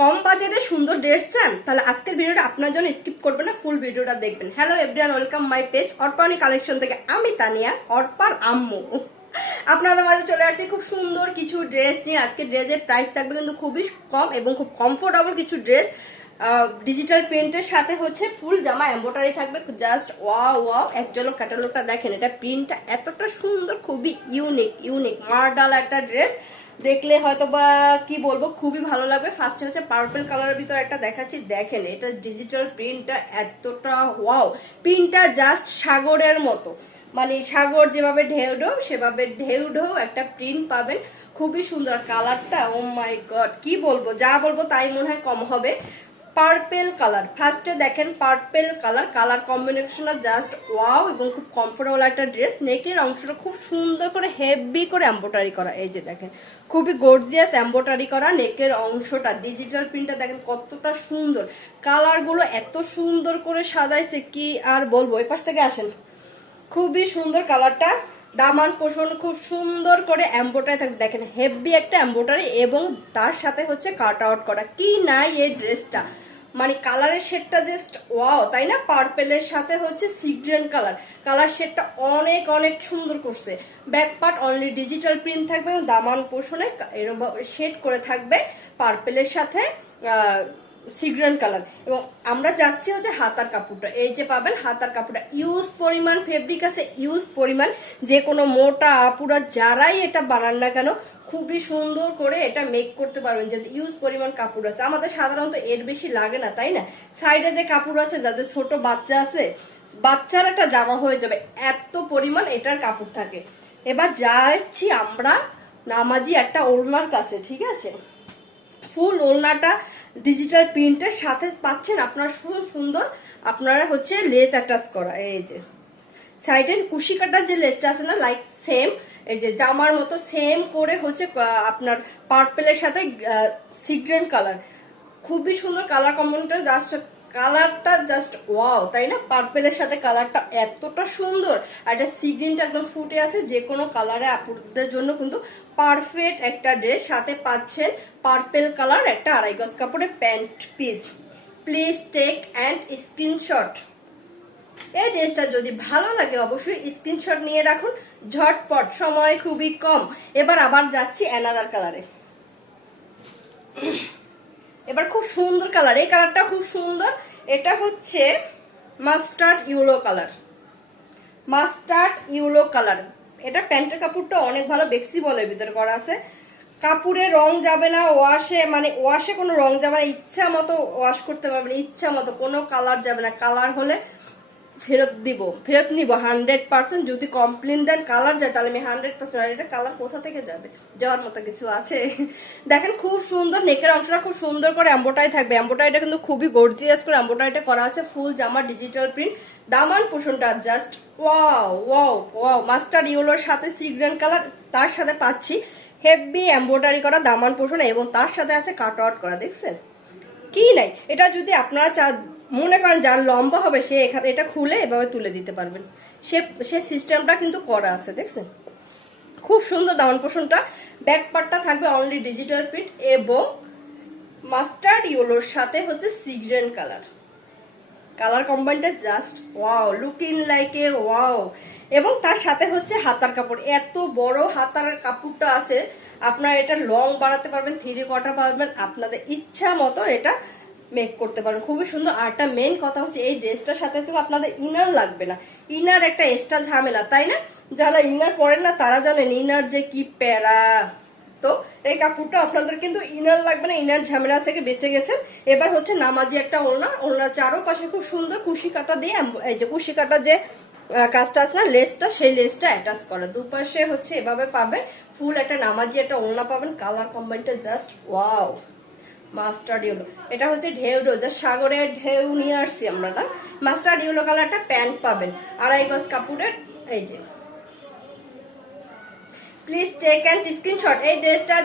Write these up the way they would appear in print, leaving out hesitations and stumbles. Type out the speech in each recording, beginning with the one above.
কম বাজেটে সুন্দর ড্রেস চান তাহলে আজকের ভিডিওটা আপনার জন্য স্কিপ করবেন না, ফুল ভিডিওটা দেখবেন। Hello everyone, welcome my page অর্পানি কালেকশন থেকে। আমি তানিয়া, অর্পার আম্মু। আপনাদের মাঝে চলে আসছি খুব সুন্দর কিছু ড্রেস নিয়ে। আজকে ড্রেসের প্রাইস থাকবে কিন্তু খুবই কম এবং খুব কমফোর্টেবল কিছু ড্রেস। ডিজিটাল প্রিন্টের সাথে হচ্ছে ফুল জামা এমব্রয়ডারি থাকবে। জাস্ট ওয়াও ওয়াও, এক ঝলক ক্যাটালগটা দেখেন। এটা প্রিন্টটা এতটা সুন্দর, খুবই ইউনিক মারডালা একটা ড্রেস। দেখলে হয়তো বা কি বলবো, খুবই ভালো লাগবে। ফার্স্টে হচ্ছে পার্পল কালারের ভিতর একটা দেখাচ্ছি, দেখেন এটা ডিজিটাল প্রিন্টটা এতটা ওয়াও। প্রিন্টটা জাস্ট সাগরের মতো, মানে সাগর যেভাবে ঢেউ ঢেউ সেভাবে ঢেউ ঢেউ একটা প্রিন্ট পাবেন। খুবই সুন্দর কালারটা, ও মাই গড, কি বলবো, যা বলবো তাই মনে হয় কম হবে। পার্পেল কালার, ফার্স্টে দেখেন পার্পেল কালার কম্বিনেশনটা জাস্ট ওয়াও এবং খুব কমফোর্টেবল একটা ড্রেস। নেকের অংশটা খুব সুন্দর করে হেভি করে এমব্রয়ডারি করা, এই যে দেখেন খুবই গর্জিয়াস এমব্রয়ডারি করা নেকের অংশটা। ডিজিটাল প্রিন্টটা দেখেন কতটা সুন্দর, কালারগুলো এত সুন্দর করে সাজাইছে কি আর বলবো। এই পাশ থেকে আসেন, খুবই সুন্দর কালারটা। দামান পোষণ খুব সুন্দর করে এমব্রয়ডারি থাকবে, দেখেন হেভি একটা এমব্রয়ডারি এবং তার সাথে হচ্ছে কাট আউট করা। কি নাই এই ড্রেসটা, মানে কালারের শেডটা জাস্ট ওয়াও, তাই না? পার্পেলের সাথে হচ্ছে সি গ্রিন কালার শেডটা অনেক অনেক সুন্দর করছে। Back part only digital print থাকবে এবং দামান পোষণে এরকম শেড করে থাকবে পার্পেলের সাথে সিগ্রেন কালার। এবং আমরা যাচ্ছি হচ্ছে হাতার কাপড়টা, এই যে পাবেন হাতার কাপড়টা ইউজ পরিমাণ ফেব্রিক আছে, ইউজ পরিমাণ। যে কোনো মোটা আপুরা যারাই এটা বানান না কেন খুবই সুন্দর করে এটা মেক করতে পারবেন, যাতে ইউজ পরিমাণ কাপড় আছে। আমাদের সাধারণত এর বেশি লাগে না, তাই না? সাইডে যে কাপড় আছে, যাদের ছোট বাচ্চা আছে, বাচ্চার একটা জামা হয়ে যাবে, এত পরিমাণ এটার কাপড় থাকে। এবার যাচ্ছি আমরা নামাজি একটা ওড়নার কাছে, ঠিক আছে? ফুল ওড়নাটা ডিজিটাল প্রিন্টের সাথে পাচ্ছেন আপনার সুন্দর আপনারা হচ্ছে লেস অ্যাটাচ করা। এই যে সাইডের কুশি কাটার যে লেসটা আছে না, লাইক সেম এই যে জামার মতো সেম করে হচ্ছে আপনার পার্পেলের সাথে সিগ্রেন কালার। খুবই সুন্দর কালার কম্বিনেশন, জাস্ট কালারটা জাস্ট ওয়াও, তাই না? পার্পেলের সাথে কালারটা এতটা সুন্দর, আর এটা সিগ্রিনটা একদম ফুটে আছে। যে কোনো কালারে আপুদের জন্য কিন্তু পারফেক্ট একটা ড্রেস। সাথে পাচ্ছেন পার্পেল কালার একটা আড়াই গজ কাপড়ের pant piece. Please take and screenshot. এই ড্রেসটা যদি ভালো লাগে অবশ্যই স্ক্রিনশট নিয়ে রাখুন, ঝটপট, সময় খুবই কম। এবার আবার যাচ্ছি অ্যানাদার কালারে। এবার খুব সুন্দর কালার, এই কালারটা খুব সুন্দর। এটা হচ্ছে মাস্টার্ড ইউলো কালার। এটা প্যান্টের কাপড়টা অনেক ভালো, বেক্সি বলের ভিতরে করা আছে। কাপড়ে রং যাবে না, ওয়াশে কোনো রং যাবে না, ইচ্ছা মতো ওয়াশ করতে পারবেন, ইচ্ছা মতো কোনো কালার যাবে না। কালার হলে ফেরত নিব 100%। যদি কমপ্লেন দেন কালার যায় তাহলে আমি 100%। এটা কালার কোথা থেকে যাবে, যাওয়ার মতো কিছু আছে? দেখেন খুব সুন্দর, নেকের অংশটা খুব সুন্দর করে এমব্রয়ডারি থাকবে। এমব্রয়ডারিটা কিন্তু খুবই গর্জিয়াস করে এমব্রয়ডারিটা করা আছে। ফুল জামা ডিজিটাল প্রিন্ট, দামান পোষণটা just wow wow wow. Mustard ইয়েলোর সাথে সি গ্রিন কালার, তার সাথে পাচ্ছি হেভি এমব্রয়ডারি করা দামান পোষণ এবং তার সাথে আছে কাট আউট করা। দেখছেন কি নাই? এটা যদি আপনারা মনে করেন যার লম্বা হবে সে এটা খুলে এভাবে তুলে দিতে পারবেন, সে সিস্টেমটা কিন্তু করা আছে। দেখছেন খুব সুন্দর দামান পোষণটা। ব্যাক পার্টটা থাকবে অনলি ডিজিটাল প্রিন্ট এবং মাস্টার্ড ইয়েলোর সাথে হচ্ছে সিগ্রেন কালার কম্বাইনটা just wow, looking like a wow. এবং তার সাথে হচ্ছে হাতার কাপড়, এত বড় হাতার কাপড়টা আছে। আপনারা এটা লং বানাতে পারবেন, 3 কোয়ার্টার পারবেন, আপনাদের ইচ্ছা মতো এটা মেক করতে পারেন। খুবই সুন্দর। আর একটা মেন কথা হচ্ছে এই ড্রেসটার সাথে তো আপনাদের ইনার লাগবে না। ইনার একটা এক্সট্রা ঝামেলা, তাই না? যারা ইনার পরেন না তারা জানেন ইনার যে কি প্যারা। তো এই কাপড়টা আপনাদের কিন্তু ইনার লাগবে না, ইনার ঝামেলা থেকে বেঁচে গেছেন। এবার হচ্ছে নামাজি একটা ওড়নার চারোপাশে খুব সুন্দর কুশি কাটা দিয়ে, এই যে কুশি কাটা যে কাজটা আছে না, লেসটা, সেই লেসটা অ্যাটাচ করা। দুপাশে হচ্ছে এভাবে পাবেন ফুল একটা নামাজি একটা ওড়না পাবেন। কালার কম্বাইনটা জাস্ট ওয়াও, মাস্টার্ড ইয়েলো। এটা হচ্ছে ঢেউ যা সাগরের ঢেউ নিয়ে আসছি আমরা, না? মাস্টার্ড ইয়েলো কালারটা প্যান্ট পাবেন আড়াই গজ কাপড়ের। এই যে প্লিজ টেক অ্যান্ড স্ক্রিনশট। এই ড্রেসটা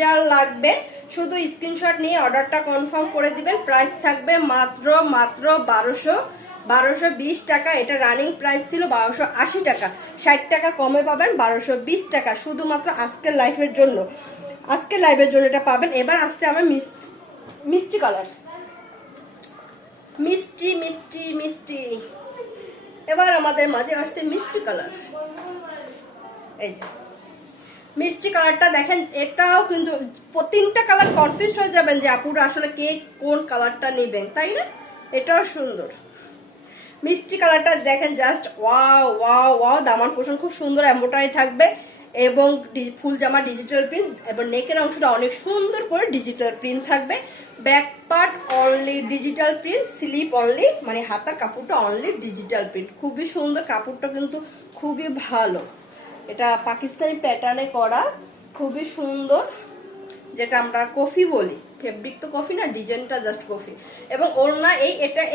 যার লাগবে শুধু স্ক্রিনশট নিয়ে অর্ডারটা কনফার্ম করে দিবেন। প্রাইস থাকবে মাত্র 1220 টাকা। এটা রানিং প্রাইস ছিল 1280 টাকা, 60 টাকা কমে পাবেন 1220 টাকা, শুধুমাত্র আজকের লাইভের জন্য এটা পাবেন। এবার আসতে আমার মিষ্টি কালার, মিষ্টি মিষ্টি মিষ্টি। এবার আমাদের মাঝে আসছে মিষ্টি কালার। এই যে মিষ্টি কালারটা দেখেন, এটাও কিন্তু তিনটা কালার কনফিউজ হয়ে যাবেন যে আপুরা আসলে কে কোন কালারটা নেবেন, তাই না? এটাও সুন্দর মিষ্টি কালারটা দেখেন, জাস্ট ওয়াও ওয়াও ওয়াও। দামান পোষণ খুব সুন্দর এমব্রয়ডারি থাকবে এবং ফুল জামা ডিজিটাল প্রিন্ট এবং নেকের অংশটা অনেক সুন্দর করে ডিজিটাল প্রিন্ট থাকবে। Back part only digital print, sleeve only, মানে হাতার কাপড়টা অনলি ডিজিটাল প্রিন্ট। খুবই সুন্দর কাপড়টা, কিন্তু খুবই ভালো। এটা পাকিস্তানি প্যাটার্নে করা, খুবই সুন্দর, যেটা আমরা কফি বলি। ফেব্রিক তো কফি না, ডিজাইনটা জাস্ট কফি। এবং ওড়না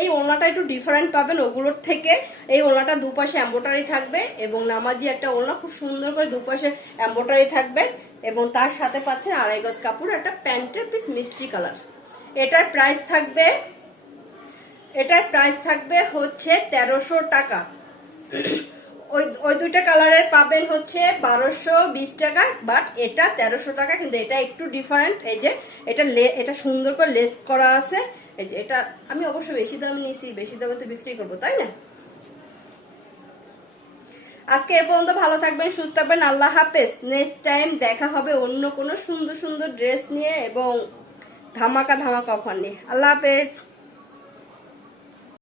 এই ওড়নাটা একটু ডিফারেন্ট পাবেন ওগুলোর থেকে। এই ওড়নাটা দুপাশে এমব্রয়ডারি থাকবে এবং নামাজি একটা ওড়না, খুব সুন্দর করে দুপাশে এমব্রয়ডারি থাকবে এবং তার সাথে পাচ্ছেন 2.5 গজ কাপড় একটা প্যান্টের পিস মিষ্টি কালার। এটার প্রাইস থাকবে হচ্ছে 1300 টাকা। ওই দুইটা কালারের পাবেন হচ্ছে 1220 টাকা, বাট এটা 1300 টাকা। কিন্তু এটা একটু ডিফারেন্ট। এই যে এটা সুন্দর করে লেস করা আছে। এই যে এটা আমি অবশ্য বেশি দামে নিয়েছি, বেশি দামে তো বিক্রি করবো, তাই না? আজকে এ পর্যন্ত, ভালো থাকবেন, সুস্থ থাকবেন, আল্লাহ হাফেজ। নেক্সট টাইম দেখা হবে অন্য কোনো সুন্দর সুন্দর ড্রেস নিয়ে এবং ধামাকা ধামাকা অফার নিয়ে। আল্লাহ হাফেজ।